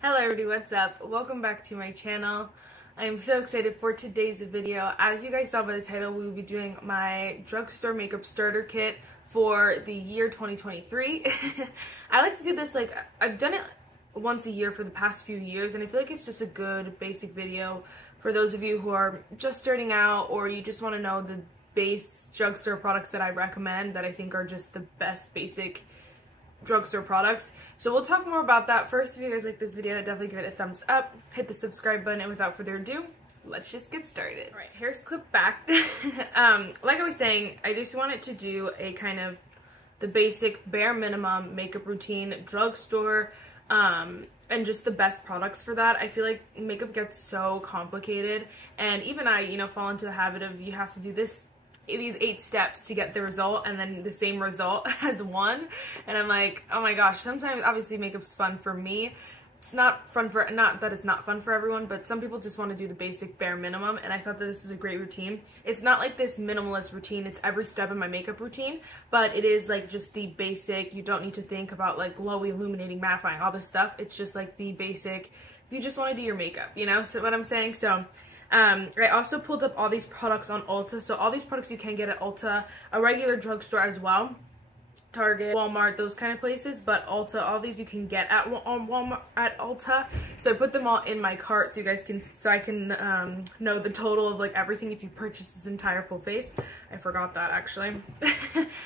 Hello everybody, what's up? Welcome back to my channel. I am so excited for today's video. As you guys saw by the title, we will be doing my drugstore makeup starter kit for the year 2023. I like to do this, like, I've done it once a year for the past few years, and I feel like it's just a good basic video for those of you who are just starting out, or you just want to know the base drugstore products that I recommend that I think are just the best basic drugstore products. So we'll talk more about that. First, if you guys like this video, definitely give it a thumbs up, hit the subscribe button, and without further ado, let's just get started. All right, hair's clipped back. Like I was saying, I just wanted to do a kind of the basic bare minimum makeup routine, drugstore, and just the best products for that. I feel like makeup gets so complicated, and even I, fall into the habit of you have to do these 8 steps to get the result, and then the same result as one, and I'm like, oh my gosh. Sometimes obviously makeup's fun for me. It's not fun for, not that it's not fun for everyone, but some people just want to do the basic bare minimum, and I thought that this was a great routine. It's not like this minimalist routine, it's every step in my makeup routine, but it is like just the basic. You don't need to think about like glowy, illuminating, mattifying, all this stuff. It's just like the basic, if you just want to do your makeup, so what I'm saying. So I also pulled up all these products on Ulta. So all these products you can get at Ulta, a regular drugstore as well, Target, Walmart, those kind of places, but Ulta, all these you can get at Walmart, at Ulta. So I put them all in my cart so you guys can, I can know the total of like everything if you purchase this entire full face. I forgot that actually.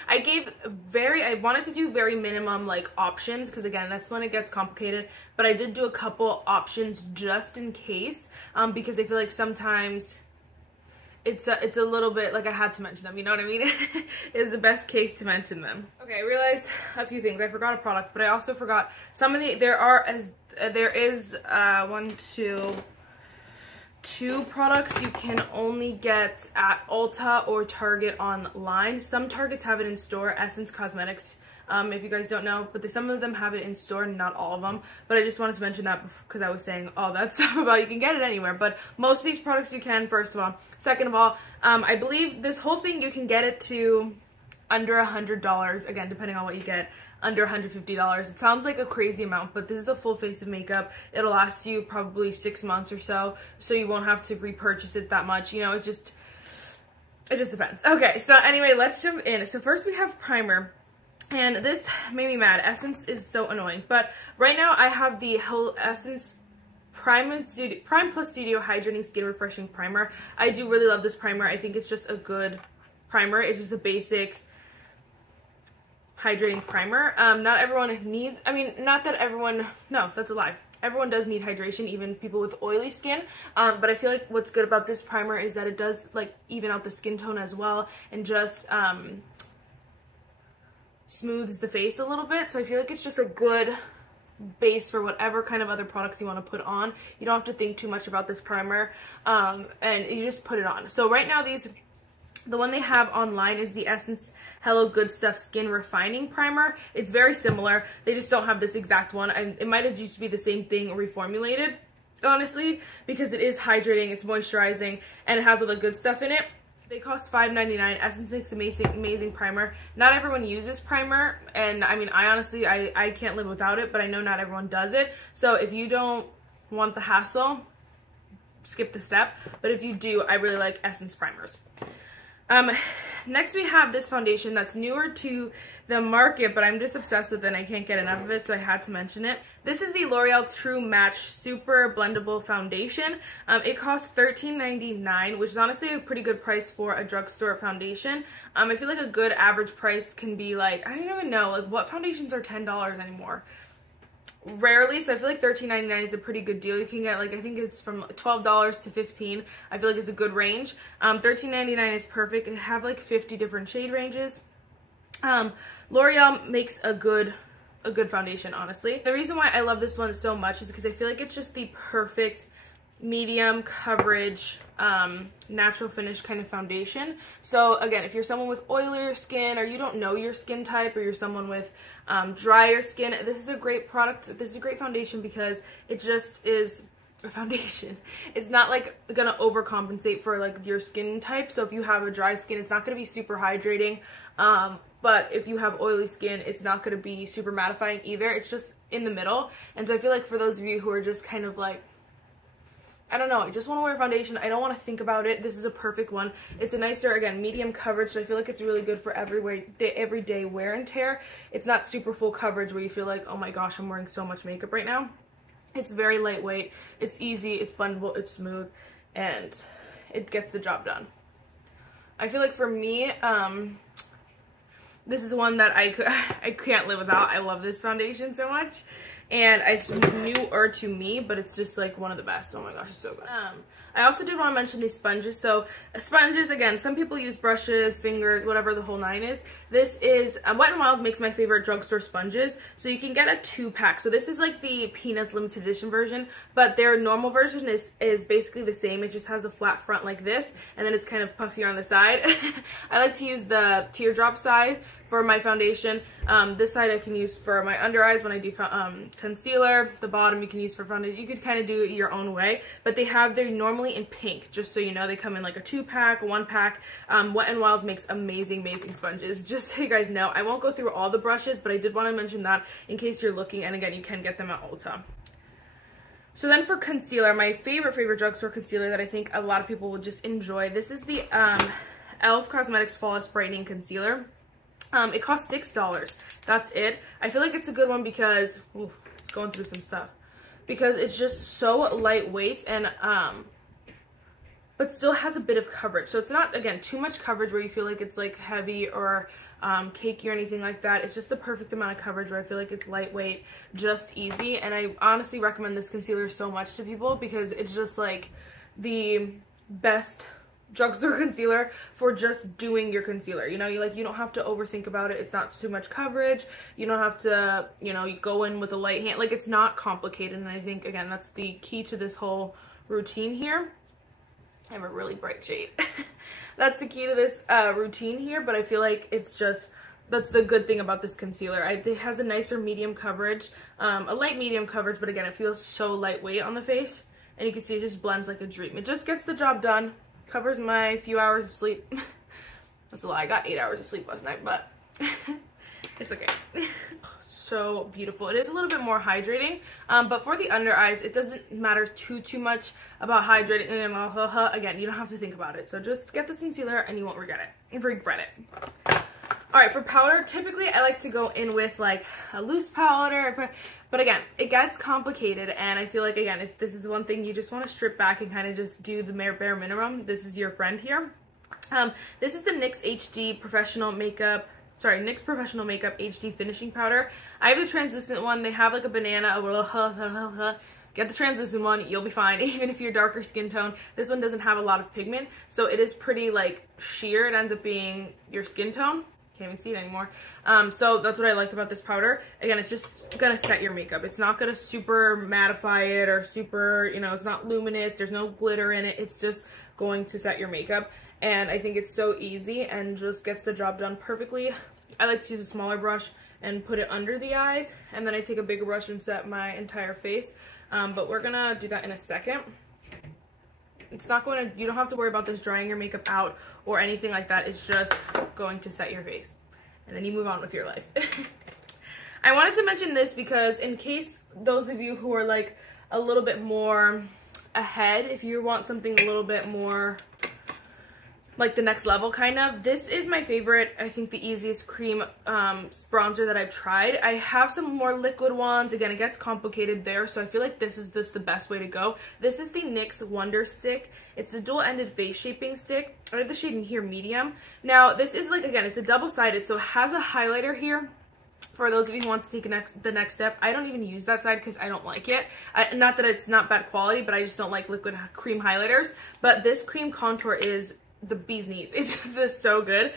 I wanted to do very minimum like options, because again, that's when it gets complicated, but I did do a couple options just in case, because I feel like sometimes it's a little bit like I had to mention them, you know what I mean? It's the best case to mention them. Okay, I realized a few things. I forgot a product, but I also forgot some of the, there is two products you can only get at Ulta or Target online. Some Targets have it in store, Essence Cosmetics, if you guys don't know, but some of them have it in store, not all of them. But I just wanted to mention that because I was saying all that stuff about you can get it anywhere, but most of these products you can, first of all. Second of all, I believe this whole thing you can get it to under $100, again, depending on what you get, under $150. It sounds like a crazy amount, but this is a full face of makeup. It'll last you probably 6 months or so you won't have to repurchase it that much. It just depends. Okay, so anyway, let's jump in. So first we have primer. And this made me mad. Essence is so annoying. But right now I have the whole Essence Prime Plus Studio Hydrating Skin Refreshing Primer. I do really love this primer. I think it's just a good primer. It's just a basic hydrating primer. Not everyone needs, not that everyone, no, that's a lie. Everyone does need hydration, even people with oily skin, but I feel like what's good about this primer is that it does like even out the skin tone as well, and just smooths the face a little bit. So I feel like it's just a good base for whatever kind of other products you want to put on. You don't have to think too much about this primer, and you just put it on. So right now the one they have online is the Essence Hello Good Stuff Skin Refining Primer. It's very similar. They just don't have this exact one. It might have used to be the same thing reformulated, honestly, because it is hydrating, it's moisturizing, and it has all the good stuff in it. They cost $5.99. Essence makes amazing primer. Not everyone uses primer, and I honestly, I can't live without it, but I know not everyone does it. So if you don't want the hassle, skip the step. But if you do, I really like Essence primers. Next we have this foundation that's newer to the market, but I'm just obsessed with it and I can't get enough of it, so I had to mention it. This is the L'Oreal True Match Super-Blendable Foundation. It costs $13.99, which is honestly a pretty good price for a drugstore foundation. I feel like a good average price can be like, I don't even know, like what foundations are $10 anymore? Rarely. So I feel like $13.99 is a pretty good deal. You can get, like, I think it's from $12 to $15. I feel like it's a good range. $13.99 is perfect. They have like 50 different shade ranges. L'Oreal makes a good foundation, honestly. The reason why I love this one so much is because I feel like it's just the perfect medium coverage, natural finish kind of foundation. So again, if you're someone with oilier skin, or you don't know your skin type, or you're someone with drier skin, this is a great product. This is a great foundation because it just is a foundation. It's not like gonna overcompensate for like your skin type. So if you have a dry skin, it's not gonna be super hydrating. But if you have oily skin, it's not gonna be super mattifying either. It's just in the middle. And so I feel like for those of you who are just kind of like, I don't know, I just want to wear foundation, I don't want to think about it, this is a perfect one. It's a nicer, again, medium coverage, so I feel like it's really good for everyday wear and tear. It's not super full coverage where you feel like, oh my gosh, I'm wearing so much makeup right now. It's very lightweight, it's easy, it's blendable, it's smooth, and it gets the job done. I feel like for me, this is one that I can't live without. I love this foundation so much. And it's newer to me, but it's just like one of the best. Oh my gosh, it's so good. I also did want to mention these sponges. So sponges, again, some people use brushes, fingers, whatever the whole nine is. This is, Wet n Wild makes my favorite drugstore sponges. So you can get a 2-pack. So this is like the Peanuts limited edition version, but their normal version is basically the same. It just has a flat front like this, and then it's kind of puffy on the side. I like to use the teardrop side for my foundation. This side I can use for my under eyes when I do concealer. The bottom you can use for foundation. You could kind of do it your own way, but they're normally in pink, just so you know. They come in like a 2-pack, 1-pack. Wet n Wild makes amazing sponges, just so you guys know. I won't go through all the brushes, but I did want to mention that in case you're looking, and again, you can get them at Ulta. So then for concealer, my favorite drugstore concealer that I think a lot of people will just enjoy, this is the e.l.f. Cosmetics Flawless Brightening Concealer. It costs $6. That's it. I feel like it's a good one because, ooh, it's going through some stuff. Because it's just so lightweight and, but still has a bit of coverage. So it's not, again, too much coverage where you feel like it's like heavy or cakey or anything like that. It's just the perfect amount of coverage where I feel like it's lightweight, just easy. And I honestly recommend this concealer so much to people because it's just like the best drugstore concealer for just doing your concealer. You know, you don't have to overthink about it. It's not too much coverage. You don't have to, you know, you go in with a light hand. Like, it's not complicated, and I think, again, that's the key to this whole routine here. I have a really bright shade. That's the key to this routine here, but I feel like it's just, that's the good thing about this concealer. It has a nicer medium coverage, a light medium coverage, but again, it feels so lightweight on the face, and you can see it just blends like a dream. It just gets the job done. Covers my few hours of sleep. That's a lie. I got 8 hours of sleep last night, but it's okay. So beautiful. It is a little bit more hydrating, but for the under eyes, it doesn't matter too much about hydrating. Again, you don't have to think about it. So just get this concealer and you won't regret it. All right, for powder, typically I like to go in with like a loose powder, but again, it gets complicated, and I feel like, again, if this is one thing you just want to strip back and kind of just do the bare minimum, this is your friend here. This is the NYX Professional Makeup HD Finishing Powder. I have the translucent one. They have like a banana, get the translucent one, you'll be fine. Even if you're darker skin tone, this one doesn't have a lot of pigment, so it is pretty like sheer. It ends up being your skin tone. Can't even see it anymore. So that's what I like about this powder. Again, it's just gonna set your makeup. It's not gonna super mattify it or super, you know, it's not luminous. There's no glitter in it. It's just going to set your makeup. And I think it's so easy and just gets the job done perfectly. I like to use a smaller brush and put it under the eyes, and then I take a bigger brush and set my entire face. But we're gonna do that in a second. It's not going to, you don't have to worry about this drying your makeup out or anything like that. It's just going to set your face. And then you move on with your life. I wanted to mention this because in case those of you who are like a little bit more ahead, if you want something a little bit more like the next level kind of, this is my favorite, I think the easiest cream bronzer that I've tried. I have some more liquid ones. Again, it gets complicated there, so I feel like this is the best way to go. This is the NYX Wonder Stick. It's a dual-ended face shaping stick. I have the shade in here, medium. Now, this is like, again, it's a double-sided, so it has a highlighter here. For those of you who want to take the next step, I don't even use that side because I don't like it. Not that it's not bad quality, but I just don't like liquid cream highlighters. But this cream contour is the bee's knees. It's so good.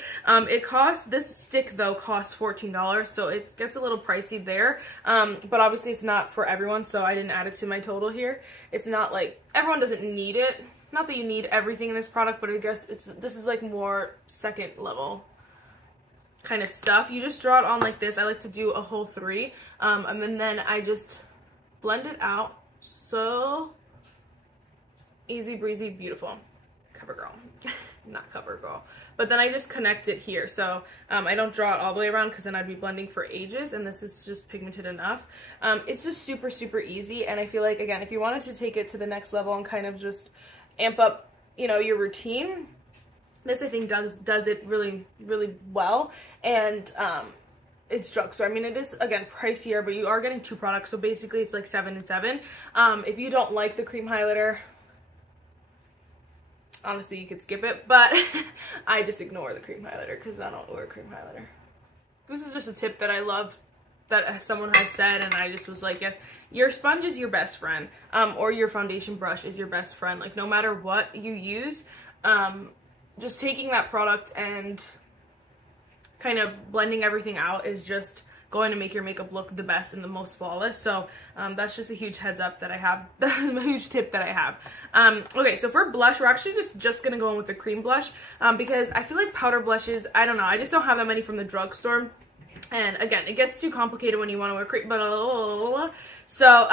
This stick though costs $14, so it gets a little pricey there. But obviously it's not for everyone, so I didn't add it to my total here. It's not like, everyone doesn't need it. Not that you need everything in this product, but I guess this is like more second level kind of stuff. You just draw it on like this. I like to do a whole 3, and then I just blend it out. So easy breezy, beautiful. CoverGirl. not CoverGirl. But then I just connect it here. So I don't draw it all the way around because then I'd be blending for ages, and this is just pigmented enough. It's just super, super easy. And I feel like, again, if you wanted to take it to the next level and kind of just amp up, you know, your routine, this I think does it really, really well. And it's drugstore. I mean, it is, again, pricier, but you are getting 2 products, so basically it's like 7 and 7. If you don't like the cream highlighter, honestly, you could skip it, but I just ignore the cream highlighter because I don't wear cream highlighter. This is just a tip that I love that someone has said, and I just was like, yes, your sponge is your best friend, or your foundation brush is your best friend. Like, no matter what you use, just taking that product and kind of blending everything out is just going to make your makeup look the best and the most flawless. So that's just a huge heads up that I have. That's a huge tip that I have. Okay, so for blush, we're actually just gonna go in with the cream blush because I feel like powder blushes, I don't know, I just don't have that many from the drugstore. And again, it gets too complicated when you want to wear cream, but so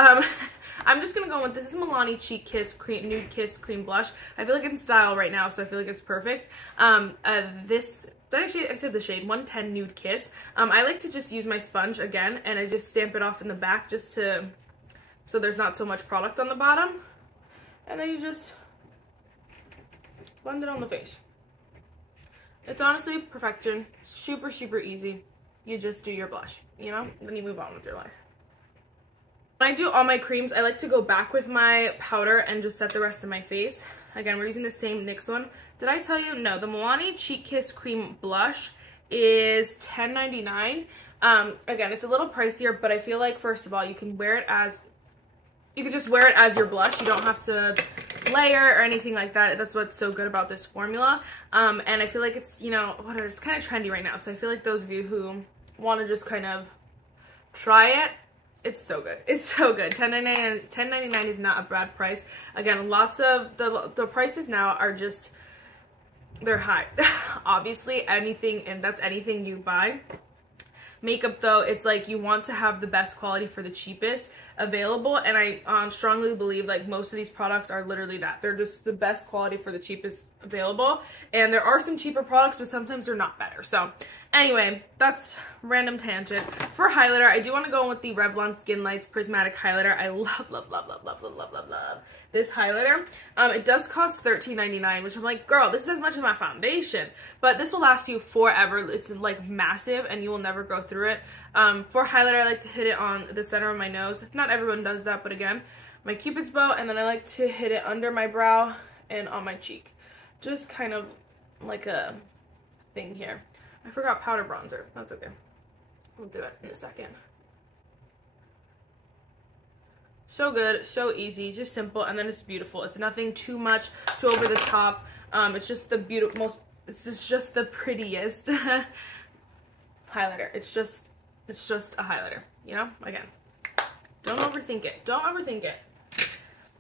I'm just gonna go with, this is Milani Cheek Kiss Cream Nude Kiss Cream Blush. I feel like it's in style right now, so I feel like it's perfect. I said the shade 110 Nude Kiss. I like to just use my sponge again, and I just stamp it off in the back just to, so there's not so much product on the bottom. And then you just blend it on the face. It's honestly perfection. Super, super easy. You just do your blush, you know? Then you move on with your life. When I do all my creams, I like to go back with my powder and just set the rest of my face. Again, we're using the same NYX one. Did I tell you? No, the Milani Cheek Kiss Cream Blush is $10.99. Again, it's a little pricier, but I feel like, first of all, you can wear it as, you can just wear it as your blush. You don't have to layer or anything like that. That's what's so good about this formula. And I feel like it's, you know, whatever, it's kind of trendy right now. So I feel like those of you who want to just kind of try it, it's so good. It's so good. $10.99 is not a bad price. Again, lots of the prices now are just, they're high. Obviously, anything, and that's anything you buy. Makeup, though, it's like you want to have the best quality for the cheapest available, and I strongly believe like most of these products are literally that. They're just the best quality for the cheapest available, and there are some cheaper products, but sometimes they're not better. So anyway, that's random tangent. For highlighter, I do want to go in with the Revlon Skin Lights Prismatic Highlighter. I love this highlighter. It does cost $13.99, which I'm like, girl, this is as much as my foundation, but this will last you forever. It's like massive, and you will never go through it. For highlighter, I like to hit it on the center of my nose. Not everyone does that, but again, my Cupid's bow, and then I like to hit it under my brow and on my cheek. Just kind of like a thing here. I forgot powder bronzer. That's okay. We'll do it in a second. So good, so easy, just simple, and then it's beautiful. It's nothing too much, too over the top. It's just the it's just the prettiest highlighter. It's just a highlighter, you know? Again, don't overthink it. Don't overthink it.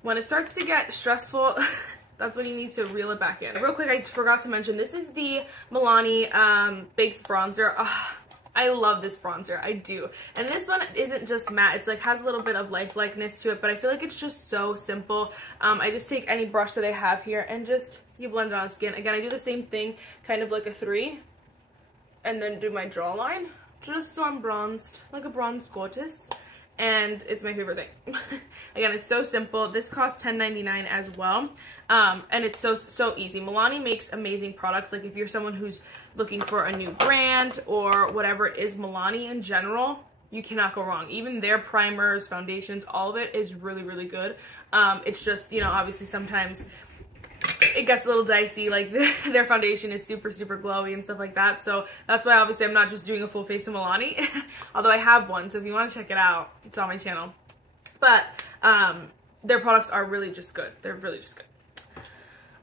When it starts to get stressful, that's when you need to reel it back in. Real quick, I forgot to mention, this is the Milani Baked Bronzer. I love this bronzer, I do. And this one isn't just matte, it's like has a little bit of lifelikeness to it, but I feel like it's just so simple. I just take any brush that I have here and just, you blend it on skin. Again, I do the same thing, kind of like a 3, and then do my jawline, just so I'm bronzed, like a bronzed goddess. And it's my favorite thing. Again, it's so simple. This costs $10.99 as well. And it's so easy. Milani makes amazing products. Like if you're someone who's looking for a new brand or whatever it is, Milani in general, you cannot go wrong. Even their primers, foundations, all of it is really, really good. It's just, you know, obviously sometimes it gets a little dicey, like their foundation is super, super glowy and stuff like that. So that's why obviously I'm not just doing a full face of Milani, although I have one. So if you want to check it out, it's on my channel. But their products are really just good. They're really just good.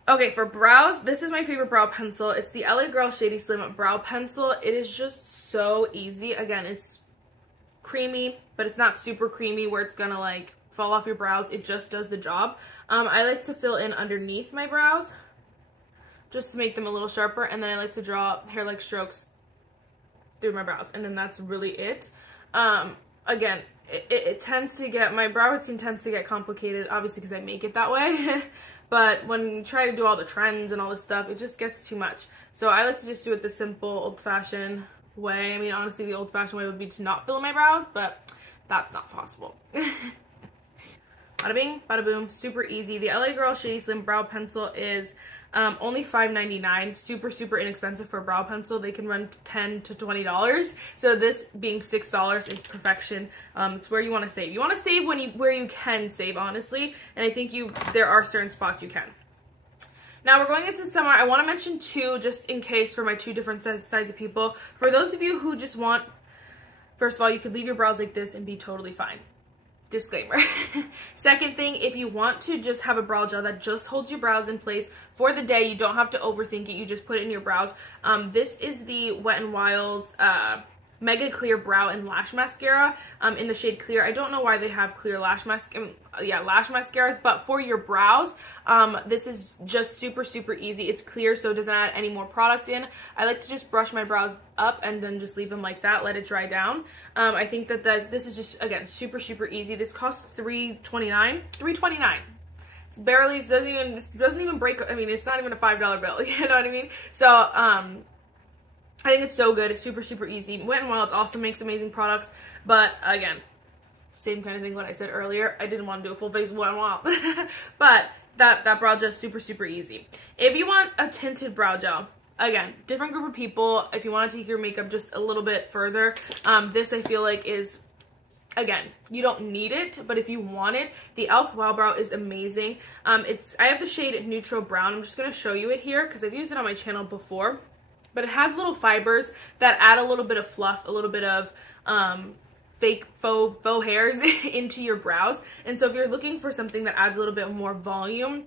Okay, for brows, this is my favorite brow pencil. It's the LA Girl Shady Slim Brow Pencil. It is just so easy. Again, it's creamy, but it's not super creamy where it's gonna like fall off your brows. It just does the job. I like to fill in underneath my brows just to make them a little sharper, and then I like to draw hair-like strokes through my brows, and then that's really it. again, it tends to get, my brow routine tends to get complicated, obviously because I make it that way. But when you try to do all the trends and all this stuff, it just gets too much. So I like to just do it the simple, old-fashioned way. I mean, honestly, the old-fashioned way would be to not fill in my brows, but that's not possible. Bada bing, bada boom, super easy. The LA Girl Shady Slim Brow Pencil is only $5.99, super inexpensive for a brow pencil. They can run $10 to $20. So this being $6 is perfection. It's where you want to save. You want to save where you can save, honestly. And I think there are certain spots you can. Now we're going into summer. I want to mention two, just in case, for my two different sides of people. For those of you who just want, first of all, you could leave your brows like this and be totally fine. Disclaimer. Second thing, if you want to just have a brow gel that just holds your brows in place for the day, you don't have to overthink it, you just put it in your brows. This is the Wet n Wild's Mega Clear Brow and Lash Mascara in the shade Clear. I don't know why they have clear lash mascaras, but for your brows, this is just super easy. It's clear, so it doesn't add any more product in. I like to just brush my brows up and then just leave them like that, let it dry down. I think that this is just, again, super easy. This costs $3.29. It's barely, it doesn't even break, I mean, it's not even a $5 bill, you know what I mean? So, I think it's so good. It's super easy. Wet n Wild also makes amazing products, but again, same kind of thing what I said earlier. I didn't want to do a full face of Wet n Wild, but that brow gel is super easy. If you want a tinted brow gel, again, different group of people. If you want to take your makeup just a little bit further, this I feel like is, again, you don't need it, but if you want it, the e.l.f. Wow Brow is amazing. I have the shade Neutral Brown. I'm just going to show you it here because I've used it on my channel before. But it has little fibers that add a little bit of fluff, a little bit of fake faux hairs into your brows. And so if you're looking for something that adds a little bit more volume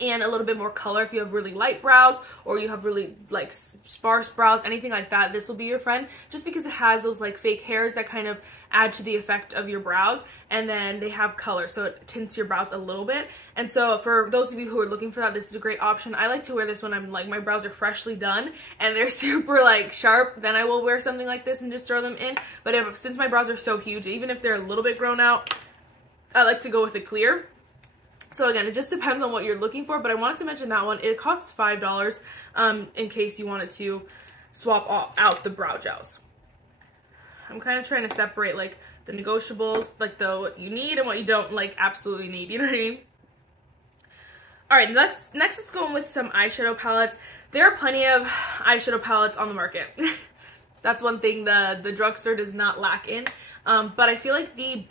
and a little bit more color, if you have really light brows or you have really like sparse brows, anything like that, this will be your friend, just because it has those like fake hairs that kind of add to the effect of your brows, and then they have color, so it tints your brows a little bit. And so for those of you who are looking for that, this is a great option. I like to wear this when I'm like, my brows are freshly done and they're super like sharp, then I will wear something like this and just throw them in. But since my brows are so huge, even if they're a little bit grown out, I like to go with a clear. So again, it just depends on what you're looking for, but I wanted to mention that one. It costs $5 in case you wanted to swap out the brow gels. I'm kind of trying to separate like the negotiables, like what you need and what you don't like absolutely need, you know what I mean? Alright, next let's go in with some eyeshadow palettes. There are plenty of eyeshadow palettes on the market. That's one thing the drugstore does not lack in. But I feel like the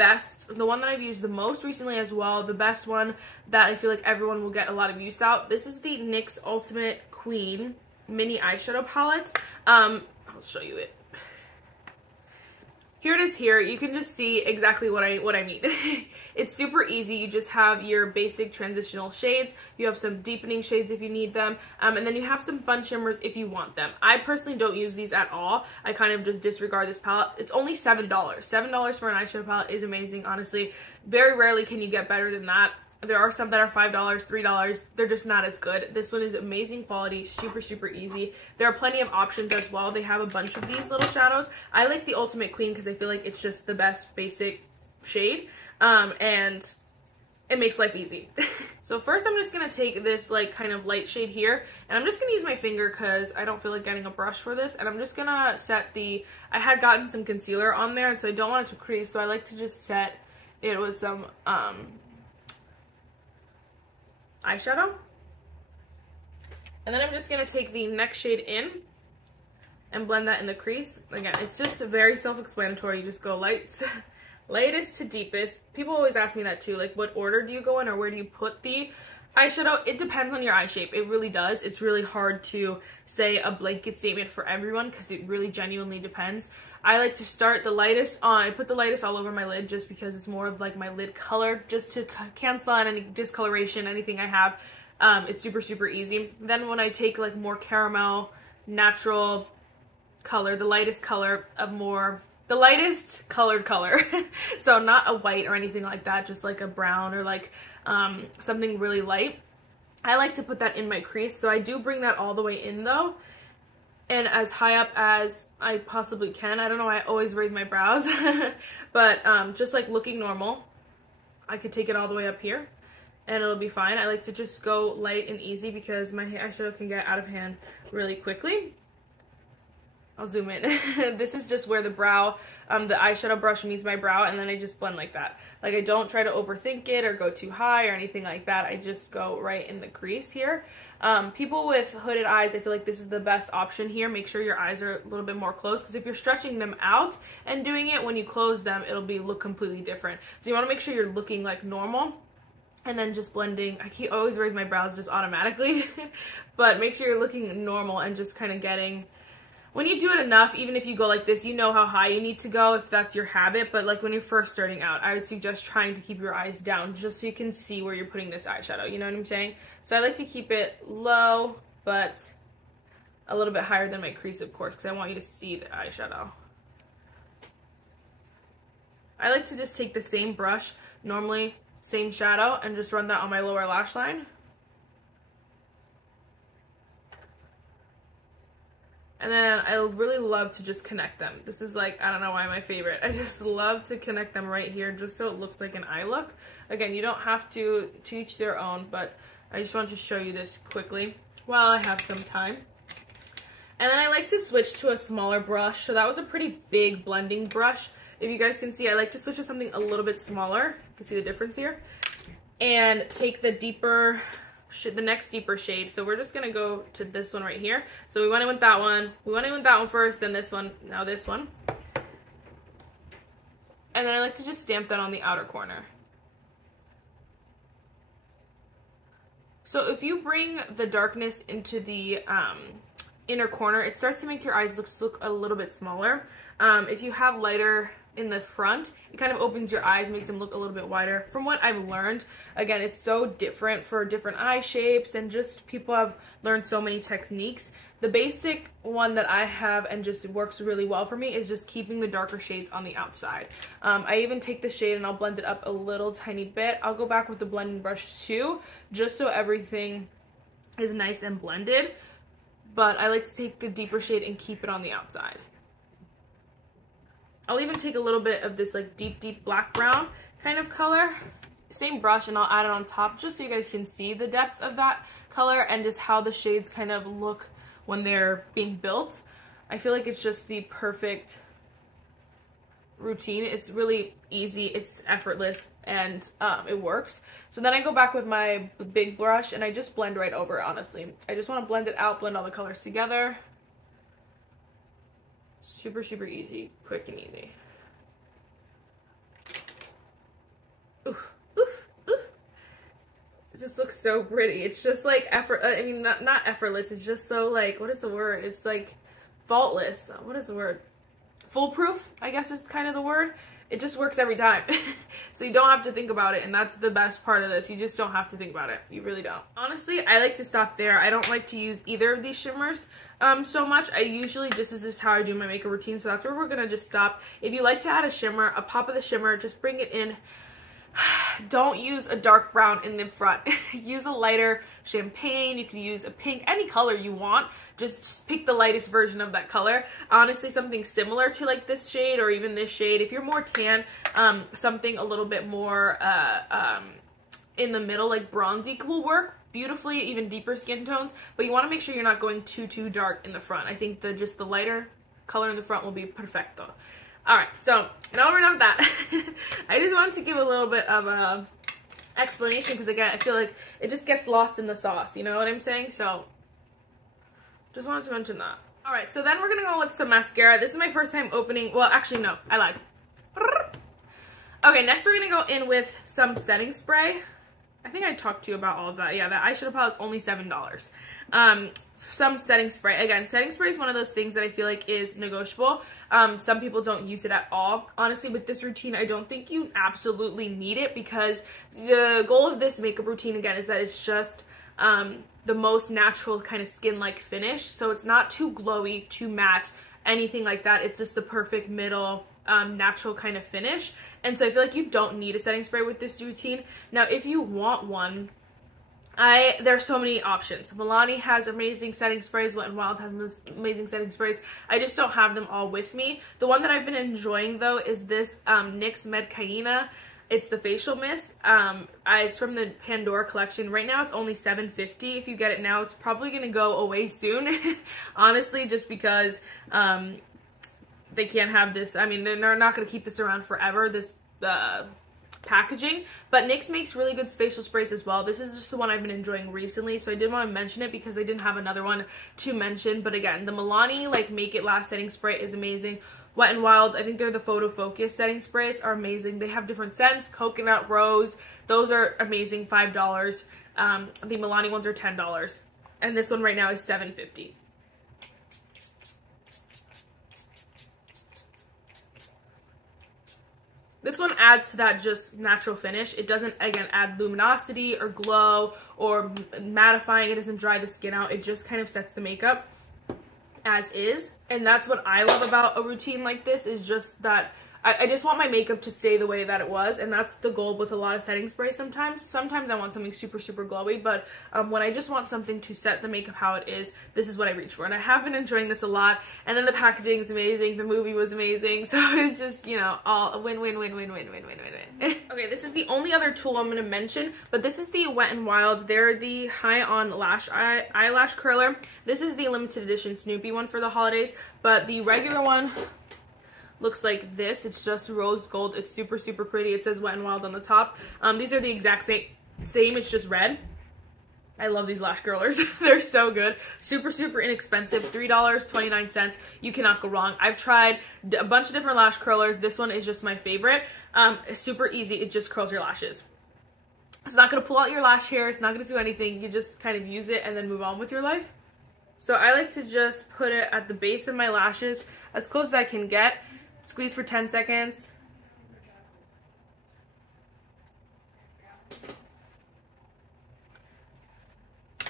one that I've used the most recently as well, the best one that I feel like everyone will get a lot of use out, this is the NYX Ultimate Queen Mini Eyeshadow Palette. I'll show you it. Here it is here. You can just see exactly what I mean. It's super easy. You just have your basic transitional shades. You have some deepening shades if you need them. And then you have some fun shimmers if you want them. I personally don't use these at all. I kind of just disregard this palette. It's only $7. $7 for an eyeshadow palette is amazing, honestly. Very rarely can you get better than that. There are some that are $5, $3. They're just not as good. This one is amazing quality, super easy. There are plenty of options as well. They have a bunch of these little shadows. I like the Ultimate Queen because I feel like it's just the best basic shade, and it makes life easy. So first I'm just going to take this like kind of light shade here, and I'm just going to use my finger because I don't feel like getting a brush for this, and I'm just going to set I had gotten some concealer on there, and so I don't want it to crease, so I like to just set it with some eyeshadow. And then I'm just going to take the next shade in and blend that in the crease. Again, it's just very self-explanatory. You just go lightest to deepest. People always ask me that too, like what order do you go in or where do you put the eyeshadow? It depends on your eye shape. It really does. It's really hard to say a blanket statement for everyone because it really genuinely depends. I like to start the lightest on. I put the lightest all over my lid just because it's more of like my lid color, just to cancel out any discoloration, anything I have. It's super easy. Then when I take like more caramel, natural color, the lightest color of the lightest colored color. So not a white or anything like that, just like a brown or like something really light. I like to put that in my crease, so I do bring that all the way in though. and as high up as I possibly can. I don't know why I always raise my brows, but just like looking normal. I could take it all the way up here and it'll be fine. I like to just go light and easy because my eyeshadow can get out of hand really quickly. I'll zoom in. This is just where the brow, the eyeshadow brush meets my brow, and then I just blend like that. Like, I don't try to overthink it or go too high or anything like that. I just go right in the crease here. People with hooded eyes, I feel like this is the best option here. Make sure your eyes are a little bit more closed, because if you're stretching them out and doing it, when you close them, it'll look completely different. So you want to make sure you're looking like normal. And then just blending. I always raise my brows just automatically. But make sure you're looking normal and just kind of getting... When you do it enough, even if you go like this, you know how high you need to go if that's your habit. But like when you're first starting out, I would suggest trying to keep your eyes down just so you can see where you're putting this eyeshadow. You know what I'm saying? So I like to keep it low, but a little bit higher than my crease, of course, because I want you to see the eyeshadow. I like to just take the same brush, normally same shadow, and just run that on my lower lash line. And then I really love to just connect them. This is like, I don't know why, my favorite. I just love to connect them right here just so it looks like an eye look. Again, you don't have to each their own, but I just want to show you this quickly while I have some time. And then I like to switch to a smaller brush. So that was a pretty big blending brush. If you guys can see, I like to switch to something a little bit smaller. You can see the difference here. And take the deeper... the next deeper shade. So we're just gonna go to this one right here. So we went in with that one. We went in with that one first, then this one, now this one. And then I like to just stamp that on the outer corner. So if you bring the darkness into the inner corner, it starts to make your eyes look a little bit smaller. If you have lighter in the front, it kind of opens your eyes, makes them look a little bit wider. From what I've learned, again, it's so different for different eye shapes, and just people have learned so many techniques. The basic one that I have and just works really well for me is just keeping the darker shades on the outside. I even take the shade and I'll blend it up a little tiny bit. I'll go back with the blending brush too, just so everything is nice and blended. But I like to take the deeper shade and keep it on the outside. I'll even take a little bit of this like deep black brown kind of color, same brush, and I'll add it on top just so you guys can see the depth of that color and just how the shades kind of look when they're being built. I feel like it's just the perfect routine. It's really easy, it's effortless, and it works. So then I go back with my big brush and I just blend right over, honestly. I just want to blend it out, blend all the colors together. Super easy, quick and easy. Oof, oof, oof. It just looks so pretty. It's just like I mean, not effortless. It's just so like, what is the word? It's like faultless. What is the word? Foolproof, I guess is kind of the word. It just works every time. So you don't have to think about it, and that's the best part of this. You just don't have to think about it. You really don't. Honestly, I like to stop there. I don't like to use either of these shimmers so much. I usually, this is just how I do my makeup routine, so that's where we're gonna just stop. If you like to add a shimmer, a pop of the shimmer, just bring it in. Don't use a dark brown in the front. Use a lighter champagne. You can use a pink, any color you want. Just pick the lightest version of that color. Honestly, something similar to like this shade or even this shade. If you're more tan, something a little bit more in the middle, like bronzy, will work beautifully, even deeper skin tones. But you want to make sure you're not going too dark in the front. I think just the lighter color in the front will be perfecto. Alright, so now we're done with that. I just wanted to give a little bit of a explanation because, again, I feel like it just gets lost in the sauce, you know what I'm saying? So, just wanted to mention that. Alright, so then we're going to go with some mascara. This is my first time opening, well, actually, no, I lied. Okay, next we're going to go in with some setting spray. I think I talked to you about all of that. Yeah, that eyeshadow palette is only $7. Some setting spray. Again, setting spray is one of those things that I feel like is negotiable. Some people don't use it at all. Honestly, with this routine, I don't think you absolutely need it because the goal of this makeup routine, again, is that it's just the most natural kind of skin-like finish. So it's not too glowy, too matte, anything like that. It's just the perfect middle, natural kind of finish. And so I feel like you don't need a setting spray with this routine. Now, if you want one, There's so many options. Milani has amazing setting sprays. Wet n Wild has amazing setting sprays. I just don't have them all with me. The one that I've been enjoying though is this NYX Medcaina. It's the facial mist. It's from the Pandora collection. Right now it's only $7.50. If you get it now, it's probably gonna go away soon. Honestly, just because they can't have this. I mean, they're not gonna keep this around forever. This packaging, but NYX makes really good facial sprays as well. This is just the one I've been enjoying recently, so I did want to mention it because I didn't have another one to mention. But again, the Milani like Make It Last setting spray is amazing. Wet n Wild, I think they're the Photo Focus setting sprays, are amazing. They have different scents, coconut, rose. Those are amazing, $5. The Milani ones are $10, and this one right now is $7.50. This one adds to that just natural finish. It doesn't, again, add luminosity or glow or mattifying. It doesn't dry the skin out. It just kind of sets the makeup as is. And that's what I love about a routine like this, is just that I just want my makeup to stay the way that it was, and that's the goal with a lot of setting sprays sometimes. Sometimes I want something super, super glowy, but when I just want something to set the makeup how it is, this is what I reach for. And I have been enjoying this a lot. And then the packaging is amazing. The movie was amazing. So it's just, you know, all win, win, win, win, win, win, win, win, win. Okay, this is the only other tool I'm going to mention, but this is the Wet n Wild. They're the High On Eyelash Curler. This is the limited edition Snoopy one for the holidays, but the regular one looks like this. It's just rose gold. It's super, super pretty. It says Wet n Wild on the top. These are the exact same. It's just red. I love these lash curlers. They're so good. Super, super inexpensive. $3.29. You cannot go wrong. I've tried a bunch of different lash curlers. This one is just my favorite. It's super easy. It just curls your lashes. It's not going to pull out your lash hair. It's not going to do anything. You just kind of use it and then move on with your life. So I like to just put it at the base of my lashes as close as I can get. Squeeze for 10 seconds.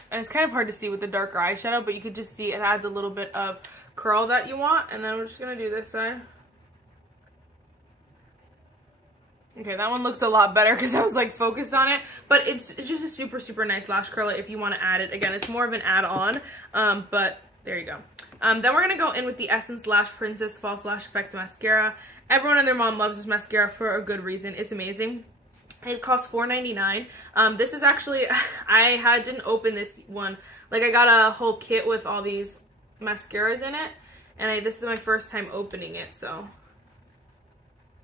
And it's kind of hard to see with the darker eyeshadow, but you could just see it adds a little bit of curl that you want. And then we're just going to do this side. Okay, that one looks a lot better because I was like focused on it. But it's just a super, super nice lash curler if you want to add it. Again, it's more of an add-on, but there you go. Then we're going to go in with the Essence Lash Princess False Lash Effect Mascara. Everyone and their mom loves this mascara for a good reason. It's amazing. It costs $4.99. This is actually, I didn't open this one. Like, I got a whole kit with all these mascaras in it, and this is my first time opening it, so.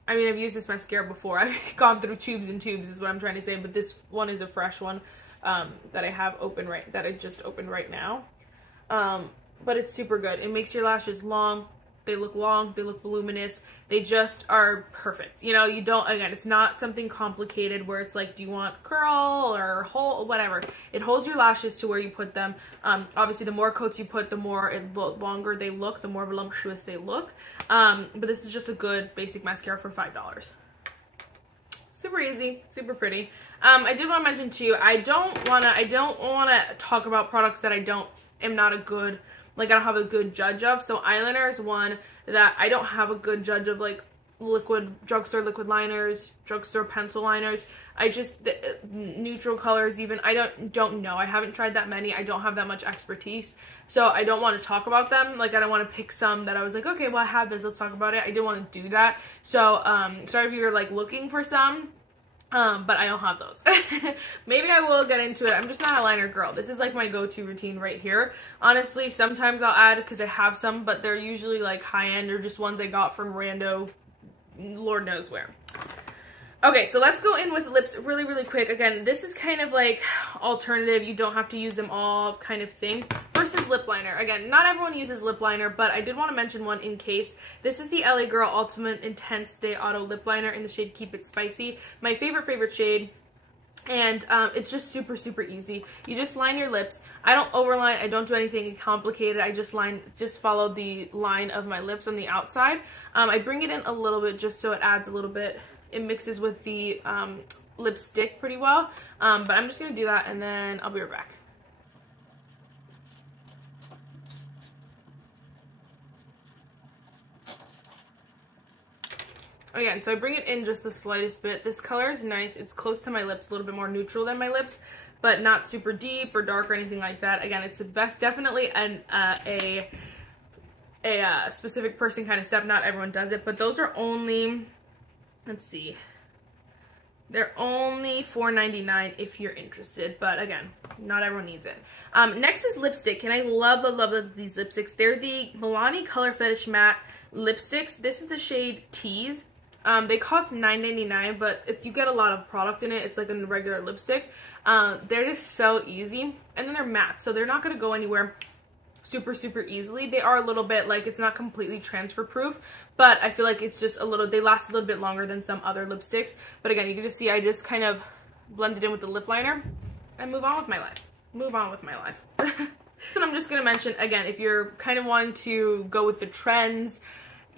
I mean, I've used this mascara before. I've gone through tubes and tubes is what I'm trying to say, but this one is a fresh one that I have open that I just opened right now. But it's super good. It makes your lashes long, they look voluminous, they just are perfect. You know, you don't, again, it's not something complicated where it's like, do you want curl or whole, whatever. It holds your lashes to where you put them. Obviously, the more coats you put, the more longer they look, the more voluptuous they look. But this is just a good basic mascara for $5. Super easy, super pretty. I did want to mention to you, I don't want to talk about products that I don't have a good judge of. So eyeliner is one that I don't have a good judge of, like drugstore liquid liners, drugstore pencil liners. Neutral colors even, I don't know. I haven't tried that many. I don't have that much expertise. So I don't want to talk about them. Like, I don't want to pick some that I was like, okay, well, I have this, let's talk about it. I didn't want to do that. So, sorry if you're like looking for some. But I don't have those. Maybe I will get into it. I'm just not a liner girl. This is like my go-to routine right here. Honestly, sometimes I'll add because I have some, but they're usually like high-end or just ones I got from rando, Lord knows where. Okay, so let's go in with lips really, really quick. Again, this is kind of like alternative. You don't have to use them all kind of thing. First is lip liner. Again, not everyone uses lip liner, but I did want to mention one in case. This is the LA Girl Ultimate Intense Stay Auto Lip Liner in the shade Keep It Spicy. My favorite shade. And it's just super, super easy. You just line your lips. I don't overline. I don't do anything complicated. I just follow the line of my lips on the outside. I bring it in a little bit just so it adds a little bit. It mixes with the lipstick pretty well, but I'm just going to do that and then I'll be right back. Again, so I bring it in just the slightest bit. This color is nice. It's close to my lips, a little bit more neutral than my lips, but not super deep or dark or anything like that. Again, it's the best, definitely a specific person kind of step. Not everyone does it, but those are only, let's see, they're only $4.99 if you're interested, but again, not everyone needs it. Next is lipstick, and I love these lipsticks. They're the Milani Color Fetish Matte lipsticks. This is the shade Tease. They cost $9.99, but if you get a lot of product in it, it's like a regular lipstick. They're just so easy, and then they're matte, so they're not going to go anywhere super easily. They are a little bit, like, it's not completely transfer proof, but I feel like it's just a little, they last a little bit longer than some other lipsticks. But again, you can just see I just kind of blend it in with the lip liner and move on with my life. And I'm just going to mention, again, if you're kind of wanting to go with the trends,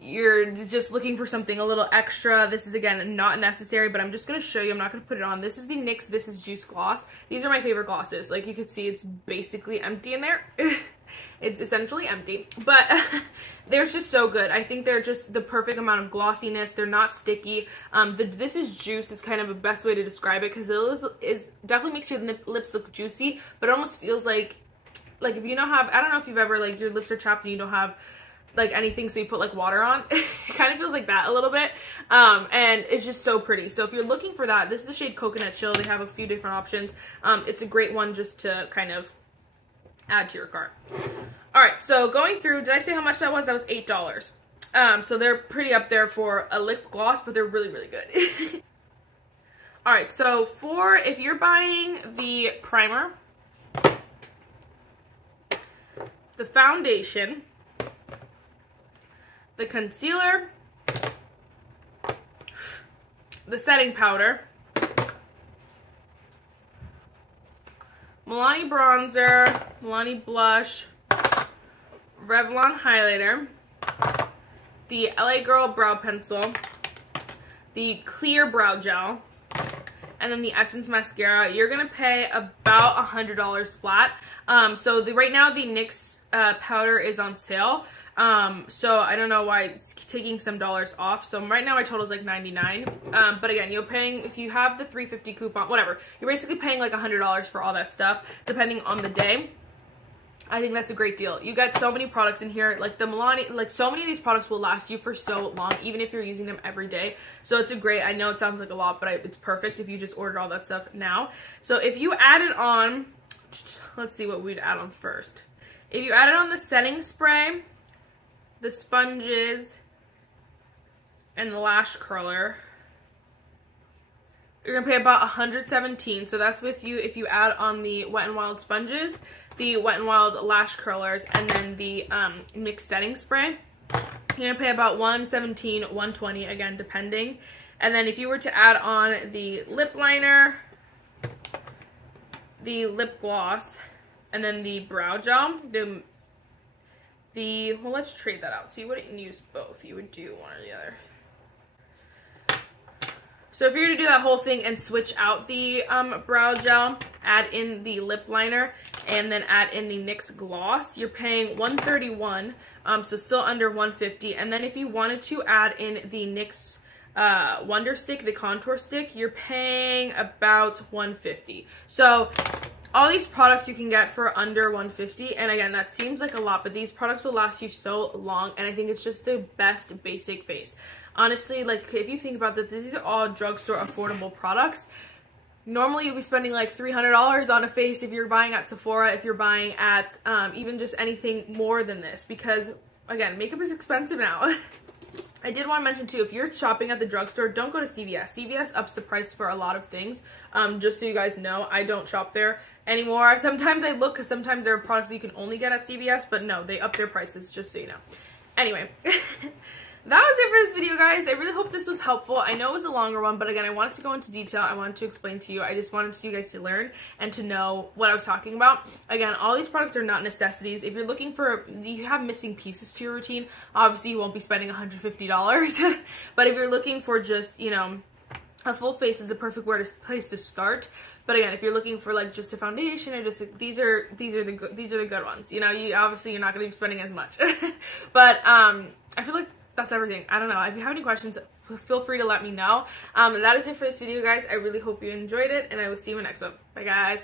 you're just looking for something a little extra, this is, again, not necessary, but I'm just going to show you. I'm not going to put it on. This is the NYX This Is Juice Gloss. These are my favorite glosses. Like, you can see it's basically empty in there. It's essentially empty, but they're just so good. I think they're just the perfect amount of glossiness. They're not sticky. This is Juice is kind of the best way to describe it, because it definitely makes your lips look juicy, but it almost feels like if you don't have, I don't know if you've ever, like, your lips are chapped and you don't have like anything, so you put like water on. It kind of feels like that a little bit, and it's just so pretty. So if you're looking for that, this is the shade Coconut Chill. They have a few different options. It's a great one just to kind of add to your cart. All right, so going through, did I say how much that was? That was $8. So they're pretty up there for a lip gloss, but they're really good. All right, so if you're buying the primer, the foundation, the concealer, the setting powder, Milani bronzer, Milani blush, Revlon highlighter, the LA Girl brow pencil, the clear brow gel, and then the Essence mascara, you're gonna pay about $100 flat. So right now the NYX powder is on sale. So I don't know why it's taking some dollars off. So right now my total is like $99. But again, you're paying, if you have the $350 coupon, whatever, you're basically paying like $100 for all that stuff, depending on the day. I think that's a great deal. You get so many products in here, like the Milani, like so many of these products will last you for so long, even if you're using them every day. So it's a great, I know it sounds like a lot, but it's perfect if you just order all that stuff now. So if you added on, let's see what we'd add on first. If you added on the setting spray, the sponges, and the lash curler, you're gonna pay about $117. So that's with you if you add on the Wet n Wild sponges, the Wet n Wild lash curlers, and then the NYX setting spray. You're gonna pay about $117, $120, again, depending. And then if you were to add on the lip liner, the lip gloss, and then the brow gel, well, let's trade that out. So you wouldn't use both. You would do one or the other. So if you're going to do that whole thing and switch out the brow gel, add in the lip liner, and then add in the NYX gloss, you're paying $131, so still under $150. And then if you wanted to add in the NYX Wonder Stick, the contour stick, you're paying about $150. So all these products you can get for under $150, and again, that seems like a lot, but these products will last you so long, and I think it's just the best basic face. Honestly, like, if you think about that, these are all drugstore affordable products. Normally, you'll be spending like $300 on a face if you're buying at Sephora, if you're buying at even just anything more than this, because, again, makeup is expensive now. I did want to mention, too, if you're shopping at the drugstore, don't go to CVS. CVS ups the price for a lot of things. Just so you guys know, I don't shop there anymore. Sometimes I look, because sometimes there are products that you can only get at CVS, but no, they up their prices, just so you know. Anyway, that was it for this video, guys. I really hope this was helpful. I know it was a longer one, but again, I wanted to go into detail. I wanted to explain to you. I just wanted you guys to learn and to know what I was talking about. Again, all these products are not necessities. If you're looking for, you have missing pieces to your routine, obviously you won't be spending $150. But if you're looking for just, you know, a full face is a perfect place to start. But again, if you're looking for like just a foundation or just these are the good ones. You know, you're not going to be spending as much. But I feel like that's everything. I don't know. If you have any questions, feel free to let me know. That is it for this video, guys. I really hope you enjoyed it, and I will see you in the next one. Bye, guys.